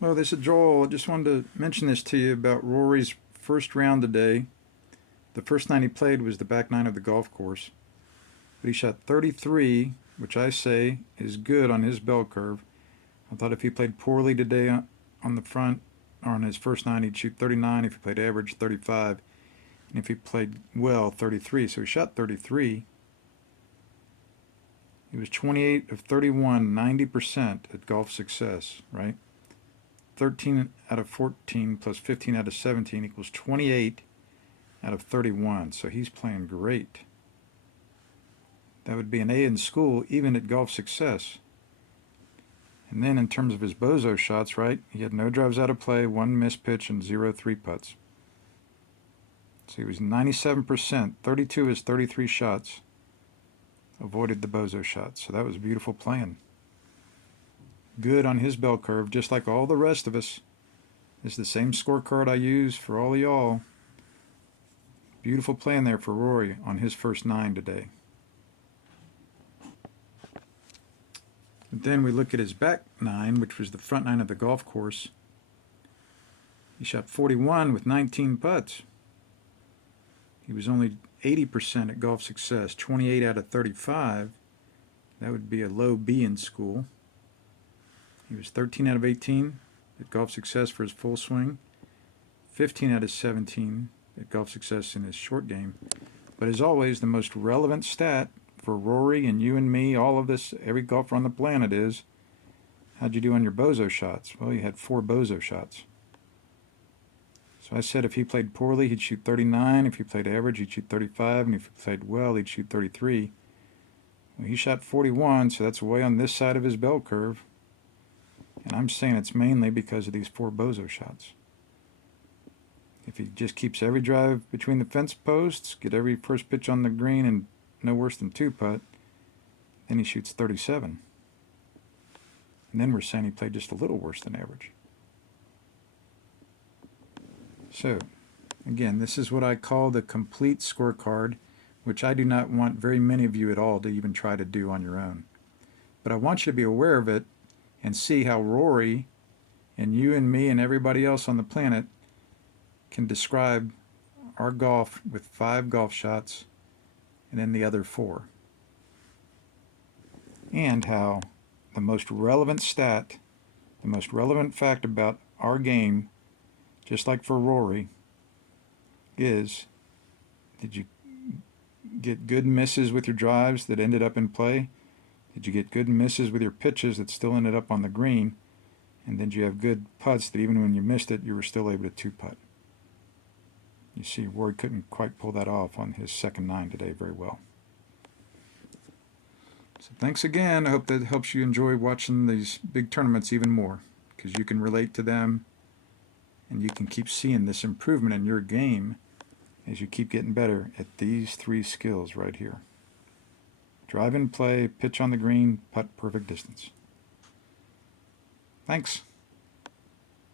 Well, this is Joel. I just wanted to mention this to you about Rory's first round today. The first nine he played was the back nine of the golf course. But he shot 33, which I say is good on his bell curve. I thought if he played poorly today on the front, or on his first nine, he'd shoot 39. If he played average, 35. And if he played well, 33. So he shot 33. He was 28 of 31, 90% at golf success, right? 13 out of 14 plus 15 out of 17 equals 28 out of 31. So he's playing great. That would be an A in school, even at golf success. And then in terms of his bozo shots, right, he had no drives out of play, one missed pitch, and 0 3 putts. So he was 97%, 32 of his 33 shots avoided the bozo shots. So that was beautiful playing. Good on his bell curve, just like all the rest of us. It's the same scorecard I use for all of y'all. Beautiful playing there for Rory on his first nine today. But then we look at his back nine, which was the front nine of the golf course. He shot 41 with 19 putts. He was only 80% at golf success, 28 out of 35. That would be a low B in school. He was 13 out of 18 at golf success for his full swing, 15 out of 17 at golf success in his short game. But as always, the most relevant stat for Rory and you and me, all of this, every golfer on the planet is, how'd you do on your bozo shots? Well, you had 4 bozo shots. So I said if he played poorly, he'd shoot 39. If he played average, he'd shoot 35. And if he played well, he'd shoot 33. Well, he shot 41, so that's way on this side of his bell curve. And I'm saying it's mainly because of these 4 bozo shots. If he just keeps every drive between the fence posts, get every first pitch on the green and no worse than 2 putt, then he shoots 37. And then we're saying he played just a little worse than average. So, again, this is what I call the complete scorecard, which I do not want very many of you at all to even try to do on your own. But I want you to be aware of it and see how Rory and you and me and everybody else on the planet can describe our golf with 5 golf shots and then the other 4. And how the most relevant stat, the most relevant fact about our game, just like for Rory, is, did you get good misses with your drives that ended up in play? Did you get good misses with your pitches that still ended up on the green? And did you have good putts that even when you missed it, you were still able to 2-putt? You see, Rory couldn't quite pull that off on his second 9 today very well. So thanks again. I hope that helps you enjoy watching these big tournaments even more, because you can relate to them and you can keep seeing this improvement in your game as you keep getting better at these 3 skills right here. Drive in play, pitch on the green, putt perfect distance. Thanks.